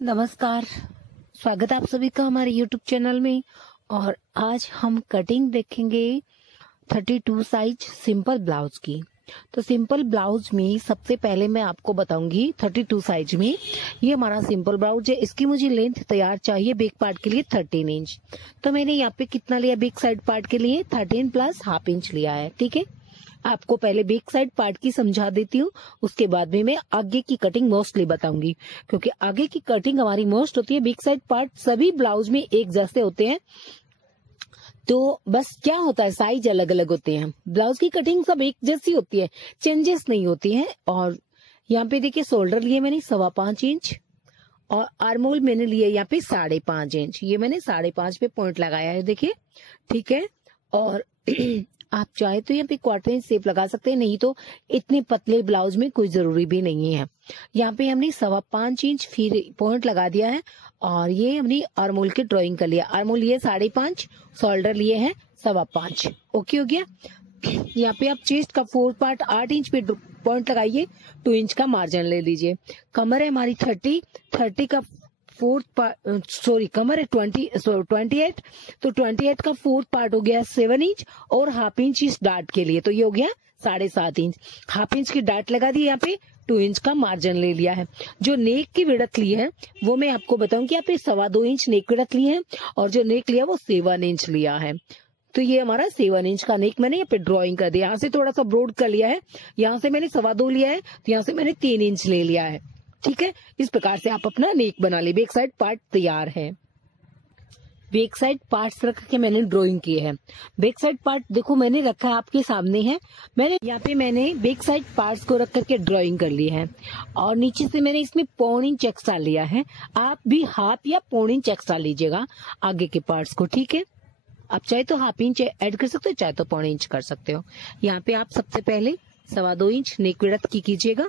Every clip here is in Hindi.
नमस्कार। स्वागत है आप सभी का हमारे YouTube चैनल में। और आज हम कटिंग देखेंगे 32 साइज सिंपल ब्लाउज की। तो सिंपल ब्लाउज में सबसे पहले मैं आपको बताऊंगी 32 साइज में ये हमारा सिंपल ब्लाउज है। इसकी मुझे लेंथ तैयार चाहिए बैक पार्ट के लिए 13 इंच। तो मैंने यहाँ पे कितना लिया बैक साइड पार्ट के लिए 13 प्लस हाफ इंच लिया है। ठीक है, आपको पहले बैक साइड पार्ट की समझा देती हूँ, उसके बाद में मैं आगे की कटिंग मोस्टली बताऊंगी, क्योंकि आगे की कटिंग हमारी मोस्ट होती है। बैक साइड पार्ट सभी ब्लाउज में एक जैसे होते हैं, तो बस क्या होता है साइज अलग अलग होते हैं। ब्लाउज की कटिंग सब एक जैसी होती है, चेंजेस नहीं होती है। और यहाँ पे देखिए शोल्डर लिए मैंने 5.25 इंच और आर्मोल मैंने लिए यहाँ पे 5.5 इंच। ये मैंने 5.5 पे पॉइंट लगाया है, देखिए। ठीक है, और आप चाहे तो यहाँ पे क्वार्टर इंच शेप लगा सकते हैं, नहीं तो इतने पतले ब्लाउज में कोई जरूरी भी नहीं है। यहाँ पे हमने 5.25 इंच फिर पॉइंट लगा दिया है और ये हमने आर्मोल की ड्राइंग कर लिया। आर्मोल लिए 5.5, शोल्डर लिए हैं 5.25। ओके हो गया। यहाँ पे आप चेस्ट का 4 पार्ट 8 इंच पे पॉइंट लगाइए, 2 इंच का मार्जिन ले लीजिए। कमर है हमारी 30 का कमर है 28, तो 28 का 4 पार्ट हो गया 7 इंच और हाफ इंच इस डार्ट के लिए, तो ये हो गया 7.5 इंच। हाफ इंच की डार्ट लगा दी, यहाँ पे 2 इंच का मार्जिन ले लिया है। जो नेक की विड्थ ली है वो मैं आपको बताऊंगी। यहाँ पे 2.25 इंच नेक विड्थ ली है और जो नेक लिया वो 7 इंच लिया है। तो ये हमारा 7 इंच का नेक मैंने यहाँ पे ड्राइंग कर दिया। यहाँ से थोड़ा सा ब्रॉड कर लिया है, यहाँ से मैंने 2.25 लिया है, तो यहाँ से मैंने 3 इंच ले लिया है। ठीक है, इस प्रकार से आप अपना नेक बना ले। बैक साइड पार्ट तैयार है। बैक साइड पार्ट्स रख के मैंने ड्राइंग की है। बैक साइड पार्ट देखो मैंने रखा है, आपके सामने है। मैंने बैक साइड पार्ट्स को रख करके ड्राइंग कर ली है और नीचे से मैंने इसमें 1.25 इंच एक्स्ट्रा लिया है। आप भी हाफ या 1.25 इंच एक्स्ट्रा लीजिएगा आगे के पार्ट्स को। ठीक है, आप चाहे तो हाफ इंच ऐड कर सकते हो, चाहे तो 1.25 इंच कर सकते हो। यहाँ पे आप सबसे पहले 2.25 इंच नेक विड्थ की कीजिएगा।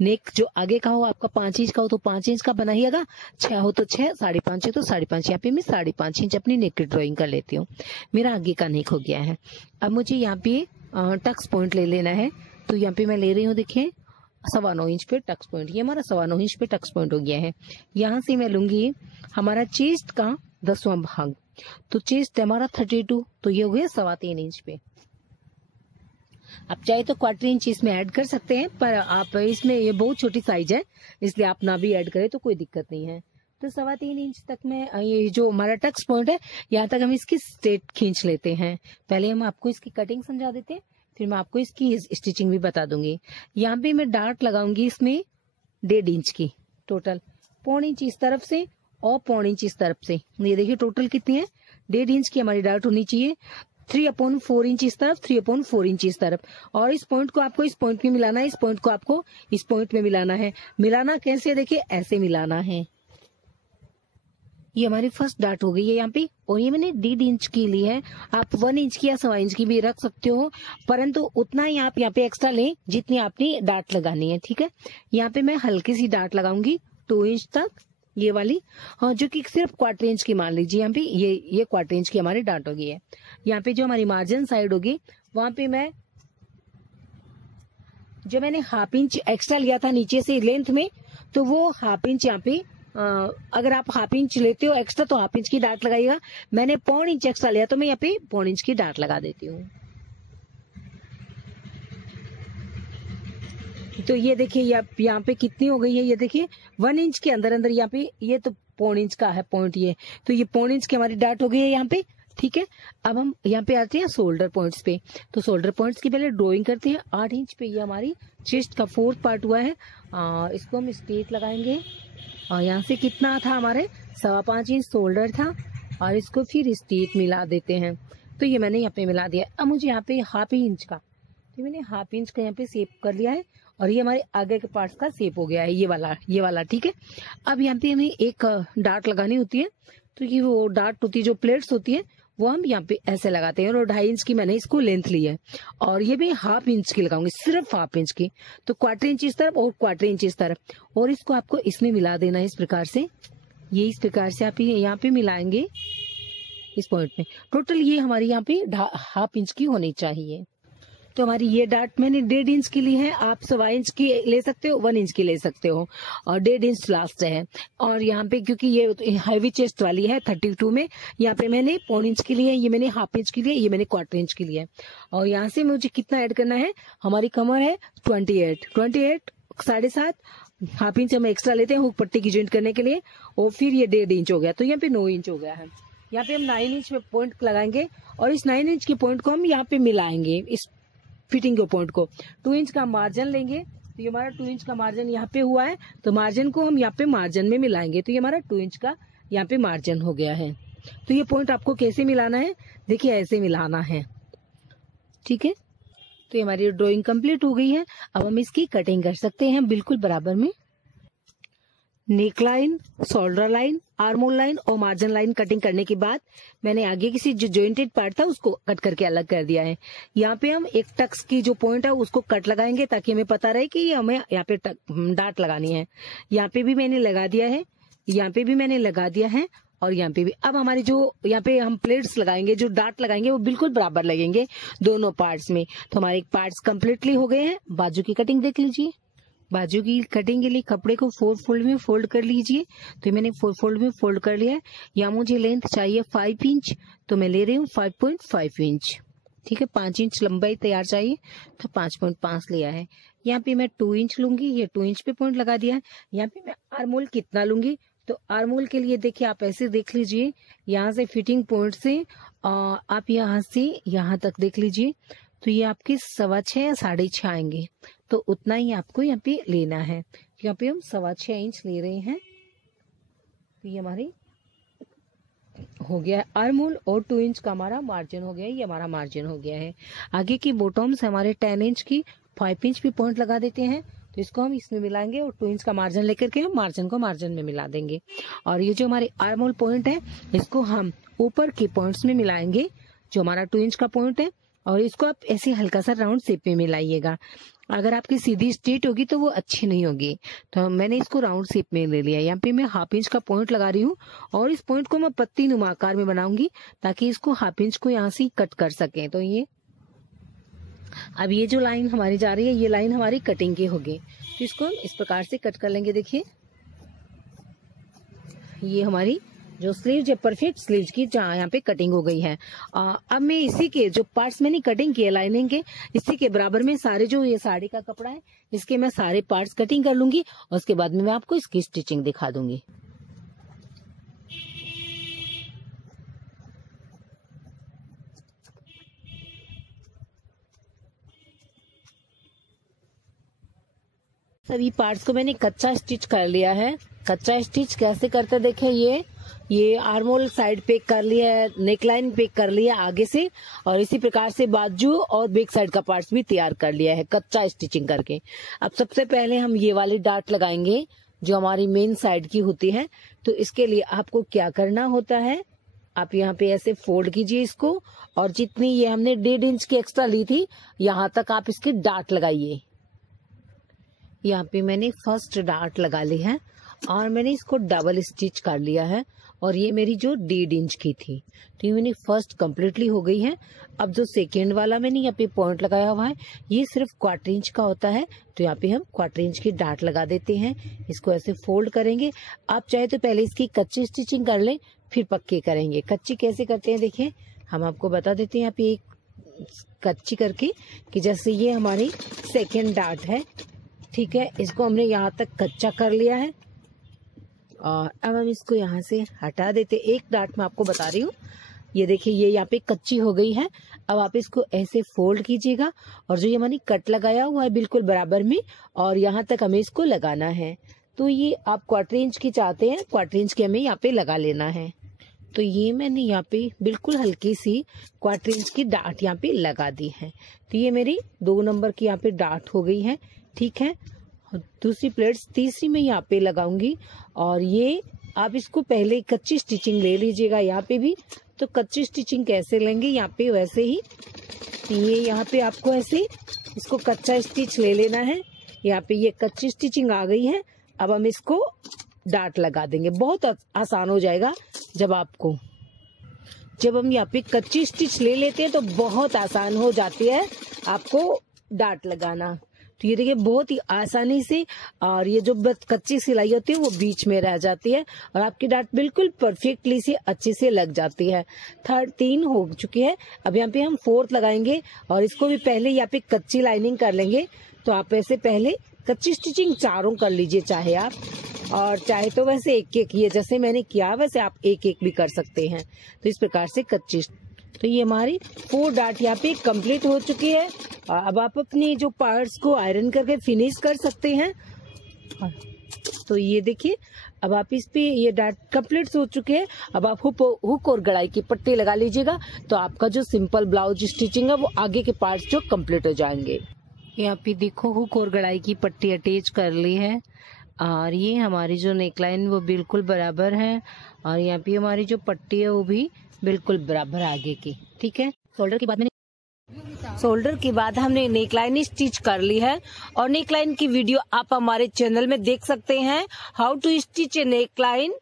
नेक जो आगे का हो, आपका 5 इंच का हो तो 5 इंच का बनाइएगा, 6 हो तो 6, 5.5 है तो 5.5। यहाँ पे मैं 5.5 इंच अपनी नेक की ड्राइंग कर लेती हूँ। मेरा आगे का नेक हो गया है। अब मुझे यहाँ पे टक्स पॉइंट ले लेना है, तो यहाँ पे मैं ले रही हूँ, देखिए 9.25 इंच पे टक्स पॉइंट। ये हमारा 9.25 इंच पे टक्स पॉइंट हो गया है। यहाँ से मैं लूंगी हमारा चेस्ट का 10वां भाग, तो चेस्ट है हमारा 32, तो ये हो गया 3.25 इंच पे। आप चाहे तो क्वार्टर इंच इसमें ऐड कर सकते हैं, पर आप इसमें ये बहुत छोटी साइज है इसलिए आप ना भी ऐड करें तो कोई दिक्कत नहीं है। तो 3.25 इंच तक में ये जो हमारा टक्स पॉइंट है यहाँ तक हम इसकी स्ट्रेट खींच लेते हैं। पहले हम आपको इसकी कटिंग समझा देते हैं, फिर मैं आपको इसकी स्टिचिंग भी बता दूंगी। यहाँ पे मैं डार्ट लगाऊंगी इसमें 1.5 इंच की, टोटल 1.25 इंच इस तरफ से और 1.25 इंच इस तरफ से। ये देखिए टोटल कितनी है, 1.5 इंच की हमारी डार्ट होनी चाहिए। 3/4 इंच इस तरफ, 3/4 इंच इस तरफ। और इस पॉइंट को आपको इस पॉइंट में मिलाना है, इस पॉइंट को आपको इस पॉइंट में मिलाना है। मिलाना कैसे, देखिए ऐसे मिलाना है। ये हमारी फर्स्ट डार्ट हो गई है यहाँ पे, और ये मैंने 1.5 इंच की ली है। आप 1 इंच की या 1.25 इंच की भी रख सकते हो, परंतु उतना ही आप यहाँ पे एक्स्ट्रा लें जितनी आपने डार्ट लगानी है। ठीक है, यहाँ पे मैं हल्की सी डार्ट लगाऊंगी 2 इंच तक, ये वाली, हाँ, जो कि सिर्फ क्वार्टर इंच की मान लीजिए। यहाँ पे ये क्वार्टर इंच की हमारी डार्ट होगी है। यहाँ पे जो हमारी मार्जिन साइड होगी वहां पे मैं जो मैंने हाफ इंच एक्स्ट्रा लिया था नीचे से लेंथ में, तो वो हाफ इंच यहाँ पे अगर आप हाफ इंच लेते हो एक्स्ट्रा तो हाफ इंच की डार्ट लगाइएगा। मैंने 1.25 इंच एक्स्ट्रा लिया तो मैं यहाँ पे 1.25 इंच की डार्ट लगा देती हूँ। तो ये देखिए यहाँ पे कितनी हो गई है, ये देखिए 1 इंच के अंदर अंदर यहाँ पे, ये तो 1.25 इंच का है पॉइंट, ये तो ये 1.25 इंच की हमारी डार्ट हो गई है यहाँ पे। ठीक है, अब हम यहाँ पे आते हैं शोल्डर पॉइंट्स पे। तो शोल्डर पॉइंट्स की पहले ड्राइंग करते हैं। 8 इंच पे ये हमारी चेस्ट का 4th पार्ट हुआ है, इसको हम स्ट्रेट लगाएंगे। और यहाँ से कितना था हमारे 5.25 इंच शोल्डर था, और इसको फिर स्ट्रेट मिला देते हैं। तो ये मैंने यहाँ पे मिला दिया। अब मुझे यहाँ पे हाफ इंच का, तो मैंने हाफ इंच का यहाँ पे शेप कर लिया है, और ये हमारे आगे के पार्ट्स का शेप हो गया है, ये वाला। ठीक है, अब यहाँ पे हमें एक डार्ट लगानी होती है। तो ये वो डार्ट होती है, जो प्लेट्स होती है वो हम यहाँ पे ऐसे लगाते हैं। और 2.5 इंच की मैंने इसको लेंथ ली है, और ये भी हाफ इंच की लगाऊंगी, सिर्फ हाफ इंच की। तो क्वार्टर इंच इस तरफ और क्वार्टर इंच इस तरफ, और इसको आपको इसमें मिला देना है इस प्रकार से। ये इस प्रकार से आप यहाँ पे मिलाएंगे इस पॉइंट में। टोटल ये हमारी यहाँ पे हाफ इंच की होनी चाहिए। तो हमारी ये डाट मैंने 1.5 इंच की ली है, आप 1.25 इंच की ले सकते हो, 1 इंच की ले सकते हो, और 1.5 इंच लास्ट है। और यहाँ पे क्योंकि ये हैवी चेस्ट वाली है 32 में, यहाँ पे मैंने 1.25 इंच की ली है, ये मैंने 1/2 इंच की ली है, ये मैंने 1/4 इंच की ली है। और यहाँ से मुझे कितना ऐड करना है, हमारी कमर है 28 7.5 1/2 इंच हम एक्स्ट्रा लेते हैं हुक पट्टी की जॉइंट करने के लिए, और फिर ये 1.5 इंच हो गया, तो यहाँ पे 9 इंच हो गया है। यहाँ पे हम 9 इंच में पॉइंट लगाएंगे, और इस 9 इंच के पॉइंट को हम यहाँ पे मिलाएंगे, इस फिटिंग के पॉइंट को। 2 इंच का मार्जिन लेंगे, तो ये हमारा 2 इंच का मार्जिन यहाँ पे हुआ है, तो मार्जिन को हम यहाँ पे मार्जिन में मिलाएंगे, तो ये हमारा 2 इंच का यहाँ पे मार्जिन हो गया है। तो ये पॉइंट आपको कैसे मिलाना है, देखिए ऐसे मिलाना है, ठीक है। तो ये हमारी ड्राइंग कंप्लीट हो गई है। अब हम इसकी कटिंग कर सकते हैं बिल्कुल बराबर में। Neck line, shoulder line, आर्मोल line और मार्जिन लाइन कटिंग करने के बाद मैंने आगे किसी जो जॉइंटेड पार्ट था उसको कट करके अलग कर दिया है। यहाँ पे हम एक टक्स की जो पॉइंट है उसको कट लगाएंगे, ताकि हमें पता रहे कि हमें यहाँ पे डाट लगानी है। यहाँ पे भी मैंने लगा दिया है, यहाँ पे भी मैंने लगा दिया है, और यहाँ पे भी। अब हमारी जो यहाँ पे हम प्लेट्स लगाएंगे, जो डाट लगाएंगे वो बिल्कुल बराबर लगेंगे दोनों पार्ट्स में। तो हमारे पार्ट्स कम्प्लीटली हो गए हैं। बाजू की कटिंग देख लीजिए। बाजू की कटिंग के लिए कपड़े को 4 फोल्ड में फोल्ड कर लीजिए। तो मैंने 4 फोल्ड में फोल्ड कर लिया है। यहाँ मुझे लेंथ चाहिए 5 इंच, तो मैं ले रही हूँ 5.5 इंच, ठीक है। 5 इंच लंबाई तैयार चाहिए, तो 5.5 लिया है। यहाँ पे मैं 2 इंच लूंगी, ये 2 इंच पे पॉइंट लगा दिया है। यहाँ पे मैं आर्मोल कितना लूंगी, तो आर्मोल के लिए देखिए आप ऐसे देख लीजिए, यहाँ से फिटिंग पॉइंट से आप यहाँ से यहाँ तक देख लीजिए, तो ये आपके 6.25 या 6.5 आएंगे, तो उतना ही आपको यहाँ पे लेना है। यहाँ पे हम 6.25 इंच ले रहे हैं, तो ये हमारी हो गया है आर्मोल, और 2 इंच का हमारा मार्जिन हो गया है, ये हमारा मार्जिन हो गया है। आगे की बॉटम्स हमारे 10 इंच की 5 इंच पे पॉइंट लगा देते हैं, तो इसको हम इसमें मिलाएंगे, और 2 इंच का मार्जिन लेकर के हम मार्जिन को मार्जिन में मिला देंगे। और ये जो हमारे आर्मोल पॉइंट है, इसको हम ऊपर के पॉइंट्स में मिलाएंगे, जो हमारा 2 इंच का पॉइंट है, और इसको आप ऐसे हल्का सा राउंड शेप में मिलाइएगा। अगर आपकी सीधी स्ट्रेट होगी तो वो अच्छी नहीं होगी, तो मैंने इसको राउंड शेप में ले लिया। यहाँ पे मैं 1/2 इंच का पॉइंट लगा रही हूँ, और इस पॉइंट को मैं पत्ती नुमा आकार में बनाऊंगी, ताकि इसको 1/2 इंच को यहाँ से कट कर सके। तो ये अब ये जो लाइन हमारी जा रही है, ये लाइन हमारी कटिंग की होगी, तो इसको हम इस प्रकार से कट कर लेंगे। देखिए ये हमारी जो स्लीव्स है, परफेक्ट स्लीव्स की जहाँ यहाँ पे कटिंग हो गई है। अब मैं इसी के जो पार्ट्स मैंने कटिंग किए लाइनिंग के, इसी के बराबर में सारे जो ये साड़ी का कपड़ा है, इसके मैं सारे पार्ट्स कटिंग कर लूंगी, और उसके बाद में मैं आपको इसकी स्टिचिंग दिखा दूंगी। सभी पार्ट्स को मैंने कच्चा स्टिच कर लिया है। कच्चा स्टिच कैसे करते देखे, ये आर्मोल साइड पे कर लिया है, नेकलाइन पे कर लिया आगे से, और इसी प्रकार से बाजू और बैक साइड का पार्ट्स भी तैयार कर लिया है कच्चा स्टिचिंग करके। अब सबसे पहले हम ये वाली डाट लगाएंगे जो हमारी मेन साइड की होती है। तो इसके लिए आपको क्या करना होता है, आप यहाँ पे ऐसे फोल्ड कीजिए इसको, और जितनी ये हमने 1.5 इंच की एक्स्ट्रा ली थी, यहाँ तक आप इसकी डाट लगाइए। यहाँ पे मैंने फर्स्ट डाट लगा ली है, और मैंने इसको डबल स्टिच कर लिया है, और ये मेरी जो 1.5 इंच की थी, तो ये मेरी फर्स्ट कम्प्लीटली हो गई है। अब जो सेकेंड वाला मैंने यहाँ पे पॉइंट लगाया हुआ है, ये सिर्फ 1/4 इंच का होता है, तो यहाँ पे हम 1/4 इंच की डाट लगा देते हैं। इसको ऐसे फोल्ड करेंगे। आप चाहे तो पहले इसकी कच्ची स्टिचिंग कर लें, फिर पक्की करेंगे। कच्ची कैसे करते हैं देखिए, हम आपको बता देते हैं यहाँ पे एक कच्ची करके, कि जैसे ये हमारी सेकेंड डाट है, ठीक है, इसको हमने यहाँ तक कच्चा कर लिया है, और अब हम इसको यहाँ से हटा देते। एक डाट मैं आपको बता रही हूँ, ये देखिए ये यहाँ पे कच्ची हो गई है। अब आप इसको ऐसे फोल्ड कीजिएगा, और जो ये हमारी कट लगाया हुआ है बिल्कुल बराबर में, और यहाँ तक हमें इसको लगाना है। तो ये आप 1/4 इंच की चाहते हैं, 1/4 इंच की हमें यहाँ पे लगा लेना है। तो ये मैंने यहाँ पे बिल्कुल हल्की सी 1/4 इंच की डाट यहाँ पे लगा दी है। तो ये मेरी 2 नंबर की यहाँ पे डाट हो गई है, ठीक है। दूसरी प्लेट्स तीसरी में यहाँ पे लगाऊंगी, और ये आप इसको पहले कच्ची स्टिचिंग ले लीजिएगा। यहाँ पे भी तो कच्ची स्टिचिंग कैसे लेंगे, यहाँ पे वैसे ही ये यहाँ पे आपको ऐसे इसको कच्चा स्टिच ले लेना है। यहाँ पे ये कच्ची स्टिचिंग आ गई है। अब हम इसको डाट लगा देंगे, बहुत आसान हो जाएगा जब आपको। जब हम यहाँ पे कच्ची स्टिच ले लेते हैं तो बहुत आसान हो जाती है आपको डाट लगाना। तो ये देखिए बहुत ही आसानी से, और ये जो कच्ची सिलाई होती है वो बीच में रह जाती है और आपकी डाट बिल्कुल परफेक्टली से अच्छे से लग जाती है। 3 हो चुकी है। अब यहाँ पे हम 4th लगाएंगे और इसको भी पहले यहाँ पे कच्ची लाइनिंग कर लेंगे। तो आप ऐसे पहले कच्ची स्टिचिंग चारों कर लीजिए चाहे आप, और चाहे तो वैसे एक ये जैसे मैंने किया वैसे आप एक भी कर सकते हैं। तो इस प्रकार से कच्ची, तो ये हमारी 4 डाट यहाँ पे कंप्लीट हो चुकी है। अब आप अपने जो पार्ट्स को आयरन करके फिनिश कर सकते हैं। तो ये देखिए अब आप इस पे ये डाट कंप्लीट हो चुके हैं। अब आप हुक और गड़ाई की पट्टी लगा लीजिएगा तो आपका जो सिंपल ब्लाउज स्टिचिंग है वो आगे के पार्ट्स जो कंप्लीट हो जाएंगे। यहाँ पे देखो हुक और गड़ाई की पट्टी अटैच कर ली है और ये हमारी जो नेकलाइन वो बिल्कुल बराबर है और यहाँ पे हमारी जो पट्टी है वो भी बिल्कुल बराबर आगे की। ठीक है, शोल्डर के बाद हमने नेकलाइन स्टिच कर ली है और नेकलाइन की वीडियो आप हमारे चैनल में देख सकते हैं, how to stitch a neckline.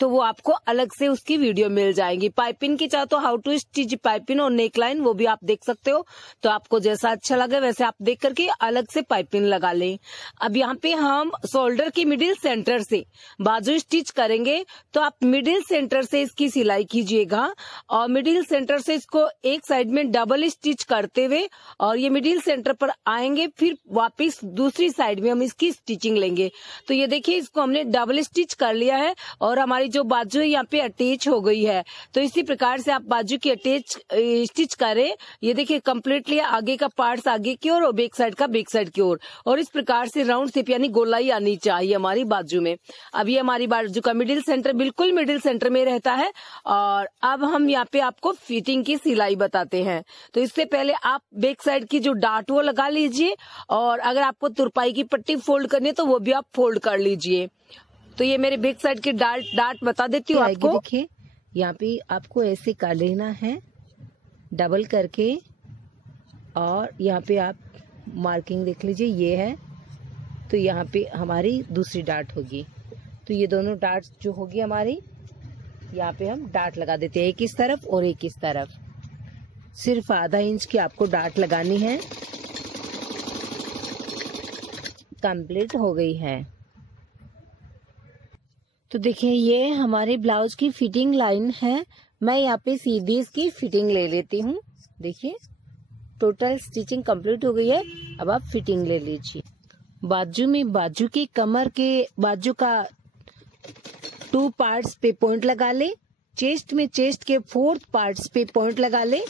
तो वो आपको अलग से उसकी वीडियो मिल जाएगी। पाइपिंग की चाहो तो हाउ टू स्टिच पाइपिंग और नेकलाइन वो भी आप देख सकते हो। तो आपको जैसा अच्छा लगे वैसे आप देख करके अलग से पाइपिंग लगा लें। अब यहाँ पे हम शोल्डर की मिडिल सेंटर से बाजू स्टिच करेंगे तो आप मिडिल सेंटर से इसकी सिलाई कीजिएगा और मिडिल सेंटर से इसको एक साइड में डबल स्टिच करते हुए और ये मिडिल सेंटर पर आएंगे, फिर वापिस दूसरी साइड में हम इसकी स्टिचिंग लेंगे। तो ये देखिए इसको हमने डबल स्टिच कर लिया है और हमारी जो बाजू यहाँ पे अटैच हो गई है। तो इसी प्रकार से आप बाजू की अटैच स्टिच करें। ये देखिए कम्प्लीटली आगे का पार्ट्स आगे की ओर और बैक साइड का बैक साइड की ओर, और इस प्रकार से राउंड शेप यानी गोलाई आनी चाहिए हमारी बाजू में। अब ये हमारी बाजू का मिडिल सेंटर बिल्कुल मिडिल सेंटर में रहता है। और अब हम यहाँ पे आपको फिटिंग की सिलाई बताते हैं। तो इससे पहले आप बैक साइड की जो डाट वो लगा लीजिए और अगर आपको तुरपाई की पट्टी फोल्ड करनी है तो वो भी आप फोल्ड कर लीजिए। तो ये मेरे बैक साइड की डाट बता देती हूँ आपको। देखिए यहाँ पे आपको ऐसे कर लेना है डबल करके और यहाँ पे आप मार्किंग देख लीजिए ये है। तो यहाँ पे हमारी दूसरी डाट होगी। तो ये दोनों डाट जो होगी हमारी, यहाँ पे हम डाट लगा देते हैं, एक इस तरफ और एक इस तरफ। सिर्फ आधा इंच की आपको डाट लगानी है। कंप्लीट हो गई है। तो देखिए ये हमारे ब्लाउज की फिटिंग लाइन है। मैं यहाँ पे सीधी इसकी फिटिंग ले लेती हूँ। देखिए टोटल स्टिचिंग कंप्लीट हो गई है। अब आप फिटिंग ले लीजिए। बाजू में बाजू की कमर के बाजू का 2 पार्ट्स पे पॉइंट लगा ले। चेस्ट में चेस्ट के 4th पार्ट्स पे पॉइंट लगा ले।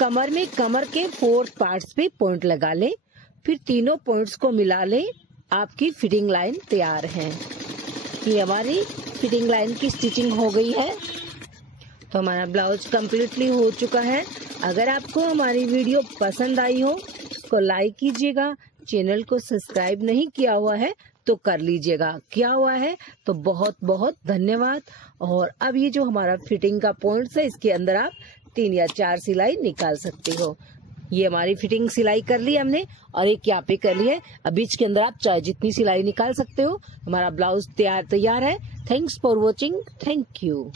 कमर में कमर के 4th पार्ट्स पे पॉइंट लगा ले। फिर तीनों पॉइंट्स को मिला ले। आपकी फिटिंग लाइन तैयार है। ये हमारी फिटिंग लाइन की स्टिचिंग हो गई है। तो हमारा ब्लाउज कम्प्लीटली हो चुका है। अगर आपको हमारी वीडियो पसंद आई हो तो लाइक कीजिएगा। चैनल को सब्सक्राइब नहीं किया हुआ है तो कर लीजिएगा। किया हुआ है तो बहुत बहुत धन्यवाद। और अब ये जो हमारा फिटिंग का पॉइंट्स है इसके अंदर आप 3 या 4 सिलाई निकाल सकते हो। ये हमारी फिटिंग सिलाई कर ली हमने और एक यहाँ पे कर ली है। अब बीच के अंदर आप चाहे जितनी सिलाई निकाल सकते हो। हमारा ब्लाउज तैयार है। Thanks for watching. Thank you.